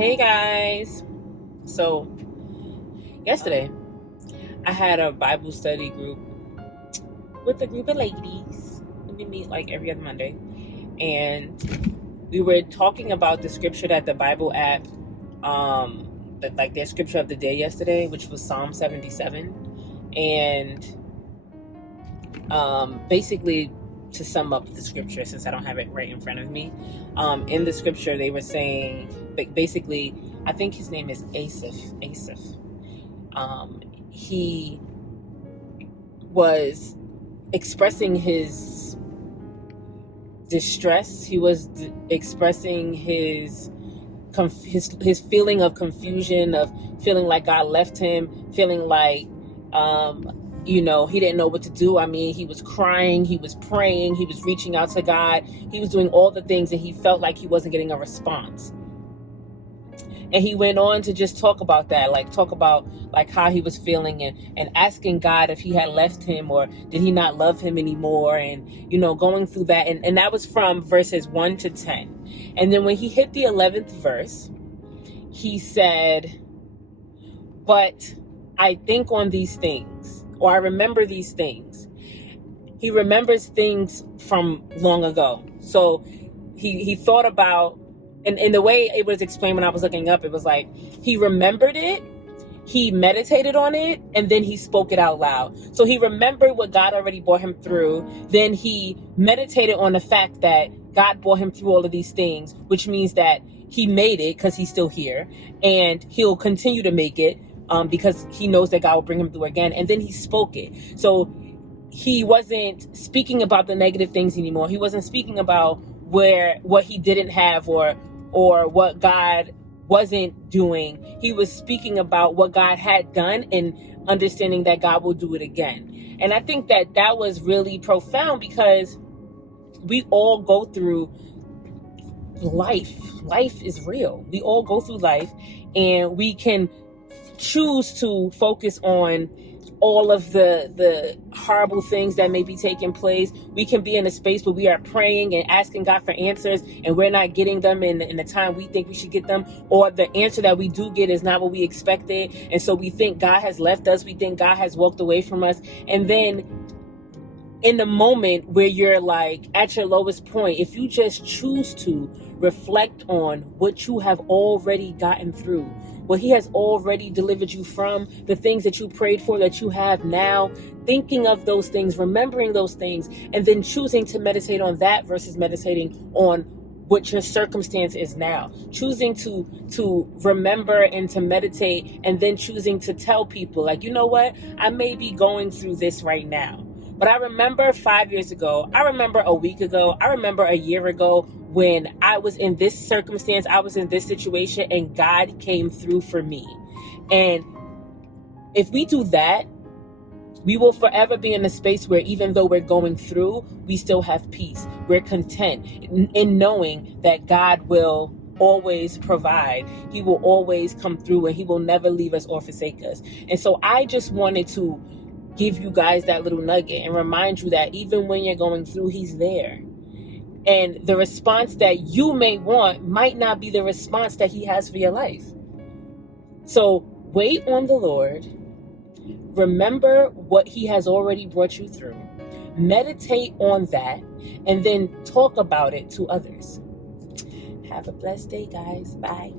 Hey guys. So, yesterday I had a Bible study group with a group of ladies. We meet like every other Monday. And we were talking about the scripture that the Bible app, their scripture of the day yesterday, which was Psalm 77. And basically, to sum up the scripture, since I don't have it right in front of me, in the scripture they were saying, basically, I think his name is Asaph. He was expressing his distress. He was expressing his feeling of confusion, of feeling like God left him, feeling like he didn't know what to do. I mean, he was crying, he was praying, he was reaching out to God, he was doing all the things, and he felt like he wasn't getting a response. And he went on to just talk about that, how he was feeling, and asking God if he had left him or did he not love him anymore, and going through that, and that was from verses 1 to 10. And then when he hit the 11th verse, he said, "But I think on these things, or I remember these things." He remembers things from long ago. So he thought about, and the way it was explained when I was looking up, it was like he remembered it, he meditated on it, and then he spoke it out loud. So he remembered what God already brought him through. Then he meditated on the fact that God brought him through all of these things, which means that he made it because he's still here, and he'll continue to make it because he knows that God will bring him through again. And then he spoke it. So he wasn't speaking about the negative things anymore. He wasn't speaking about what he didn't have or what God wasn't doing. He was speaking about what God had done and understanding that God will do it again. And I think that was really profound, because we all go through life. Life is real. We all go through life, and we can choose to focus on all of the horrible things that may be taking place. We can be in a space where we are praying and asking God for answers, and we're not getting them in the time we think we should get them, or the answer that we do get is not what we expected, and so we think God has left us, we think God has walked away from us. And then in the moment where you're like at your lowest point, if you just choose to reflect on what you have already gotten through, what he has already delivered you from, the things that you prayed for that you have now, thinking of those things, remembering those things, and then choosing to meditate on that versus meditating on what your circumstance is now, choosing to remember and to meditate, and then choosing to tell people, like, you know what, I may be going through this right now, but I remember 5 years ago, I remember a week ago, I remember a year ago, when I was in this circumstance, I was in this situation, and God came through for me. And if we do that, we will forever be in a space where even though we're going through, we still have peace. We're content in knowing that God will always provide. He will always come through, and he will never leave us or forsake us. And so I just wanted to give you guys that little nugget and remind you that even when you're going through, he's there. And the response that you may want might not be the response that he has for your life. So wait on the Lord. Remember what he has already brought you through. Meditate on that, and then talk about it to others. Have a blessed day, guys. Bye.